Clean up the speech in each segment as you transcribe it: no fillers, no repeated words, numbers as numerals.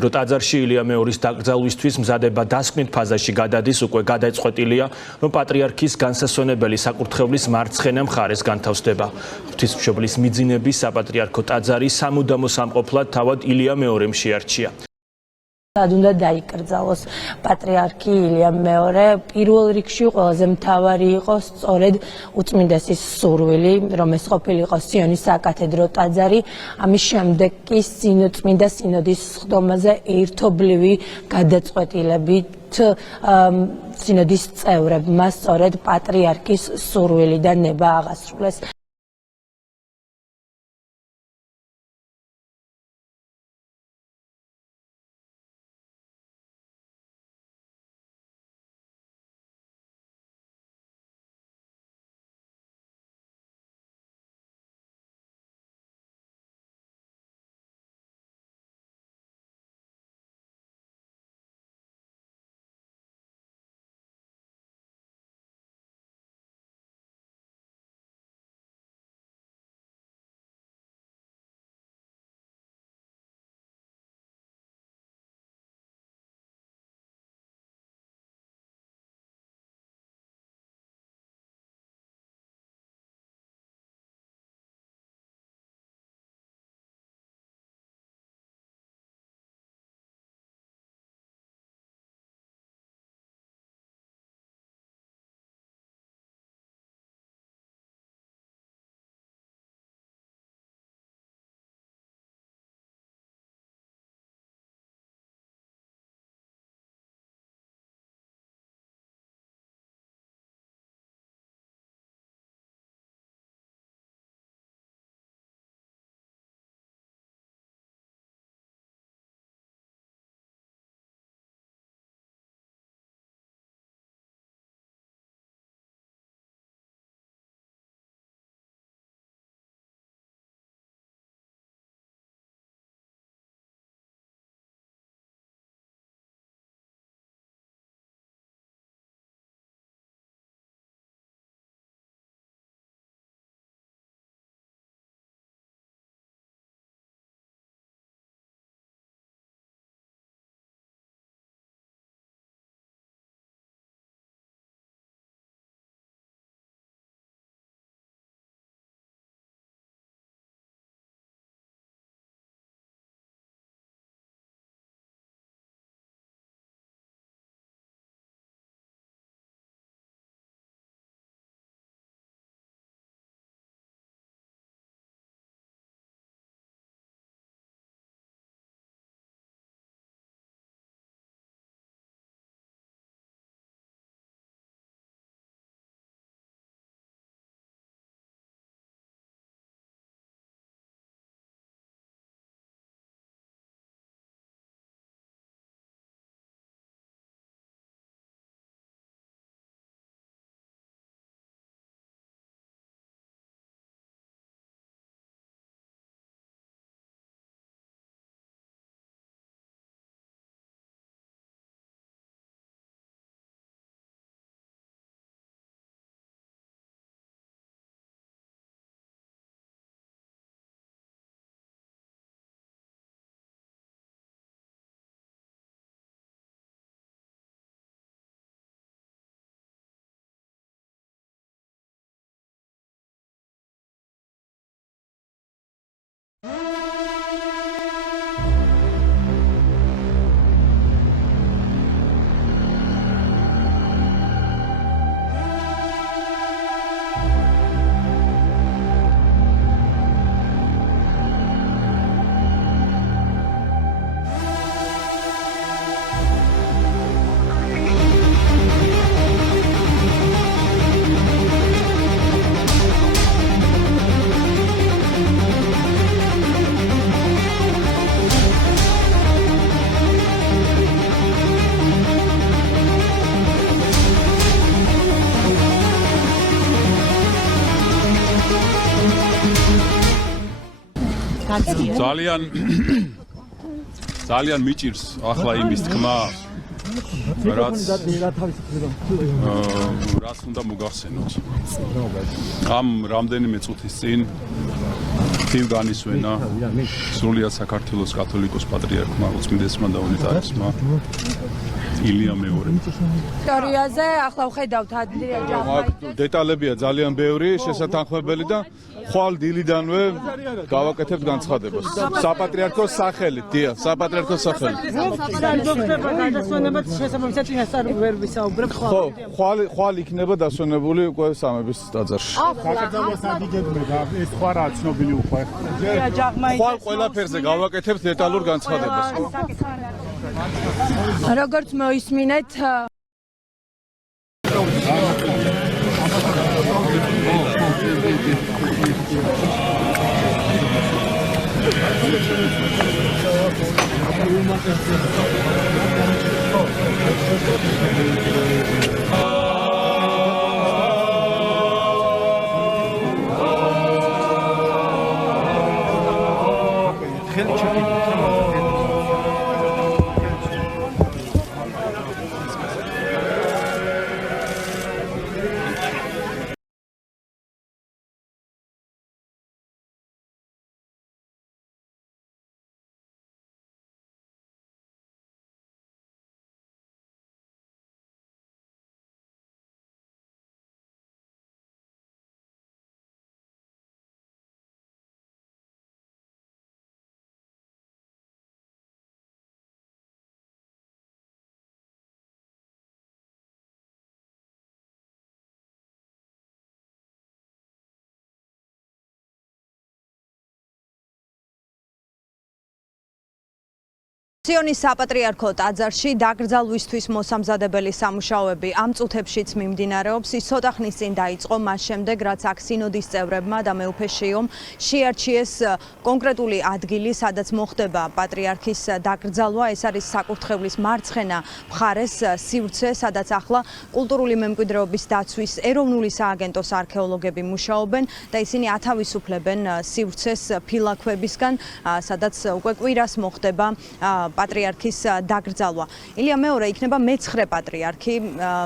ტაძარში ილია მეორის დაკრძალვისთვის მზადება დასკვნით ფაზაში გადადის, უკვე გადაწყვეტილია, რომ პატრიარქის განსასვენებელი საკურთხევლის მარცხენა მხარეს განთავსდება. ღვთისმშობლის მიძინების საპატრიარქო ტაძარი სამუდამო სამყოფლად თავად ილია მეორემ შეარჩია. უნდა დაიკრძალოს პატრიარქი ილია მეორე, პირველ რიგში ყველაზე მთავარი იყოს სწორედ უწმინდესის სურვილი, რომ ეს ყოფილიყო სიონის საკათედრო ტაძარი, ამის შემდეგ კი წმინდა სინოდის სხდომაზე ერთობლივი გადაწყვეტილებით სინოდის წევრებმა სწორედ პატრიარქის სურვილი და ნება აღასრულეს. ძალიან მიჭირს ახლა იმის თქმა, რაც უნდა მოგახსენოთ. ამ რამდენიმე წუთის წინ თივ განისვენა სრულიად საქართველოს კათოლიკოს პატრიარქმა უწმინდესმა და უნიტარესმა ილია მეორე. ისტორიაზე ახლა ვხედავთ ადრია ჯაყმაიტის დეტალებია ძალიან ბევრი, შესათანხმებელი და ხვალ დილიდანვე გავაკეთებთ განცხადებას. საპატრიარქოს სახელით, დიახ, საპატრიარქოს სახელით. ხო, ხვალ იქნება დასვენებული უკვე სამების ტაძარში. საკრძალვას ადიგებმე და ეს სხვა რა ცნობილი უკვე. ხვალ ყველაფერზე გავაკეთებთ დეტალურ განცხადებას. როგორც მოისმინეთ სიონის საპატრიარქო ტაძარში დაკრძალვისთვის მოსამზადებელი სამუშაოები ამ წუთებშიც მიმდინარეობს. ის ცოტა ხნის წინ დაიწყო, მას შემდეგ რაც აქ სინოდის წევრებმა და მეუფეშიომ შეარჩიეს კონკრეტული ადგილი, სადაც მოხდება პატრიარქის დაკრძალვა. ეს არის საკურთხევლის მარცხენა მხარეს სივრცე, სადაც ახლა კულტურული მემკვიდრეობის დაცვის ეროვნული სააგენტოს არქეოლოგები მუშაობენ და ისინი ათავისუფლებენ სივრცეს ფილაქვებისგან, სადაც უკვე კვირას მოხდება პატრიარქის დაკრძალვა. ილია მეორე იქნება მე-9 პატრიარქი,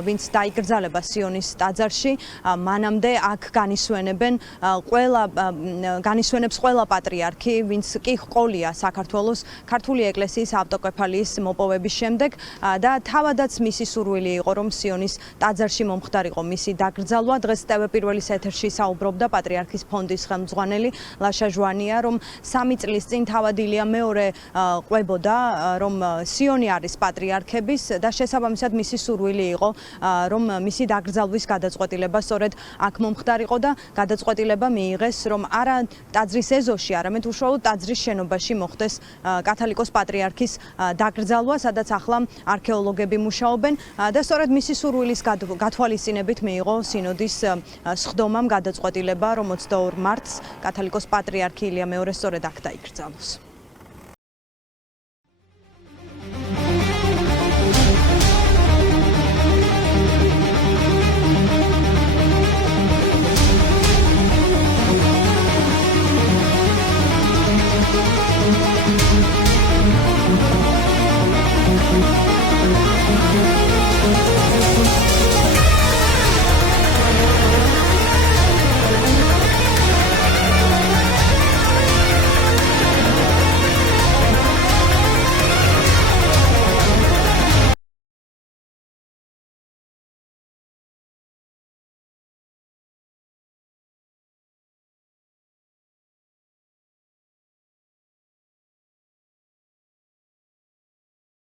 ვინც დაიკრძალება სიონის ტაძარში. მანამდე აქ განისვენებს ყველა პატრიარქი, ვინც კი ჰყოლია საქართველოს ქართული ეკლესიის ავტოკეფალიის მოპოვების შემდეგ და თავადაც მისი სურვილი იყო, რომ სიონის ტაძარში მომხდარიყო მისი დაკრძალვა. დღეს TV პირველის ეთერში საუბრობდა პატრიარქის ფონდის ხელმძღვანელი ლაშა ჟვანია, რომ 3 წლის წინ თავად ილია მეორე ყვებოდა, რომ სიონი არის პატრიარქების და შესაბამისად მისი სურვილი იყო, რომ მისი დაკრძალვის გადაწყვეტილება სწორედ აქ მომხდარიყო და გადაწყვეტილება მიიღეს, რომ არა ტაძრის ეზოში, არამედ უშუალოდ ტაძრის შენობაში მოხდეს კათოლიკოს პატრიარქის დაკრძალვა, სადაც ახლა არქეოლოგები მუშაობენ და სწორედ მისი სურვილის გათვალისწინებით მიიღო სინოდის სხდომამ გადაწყვეტილება, რომ 22 მარტს კათოლიკოს პატრიარქი ილია მეორე სწორედ აქ დაიკრძალოს.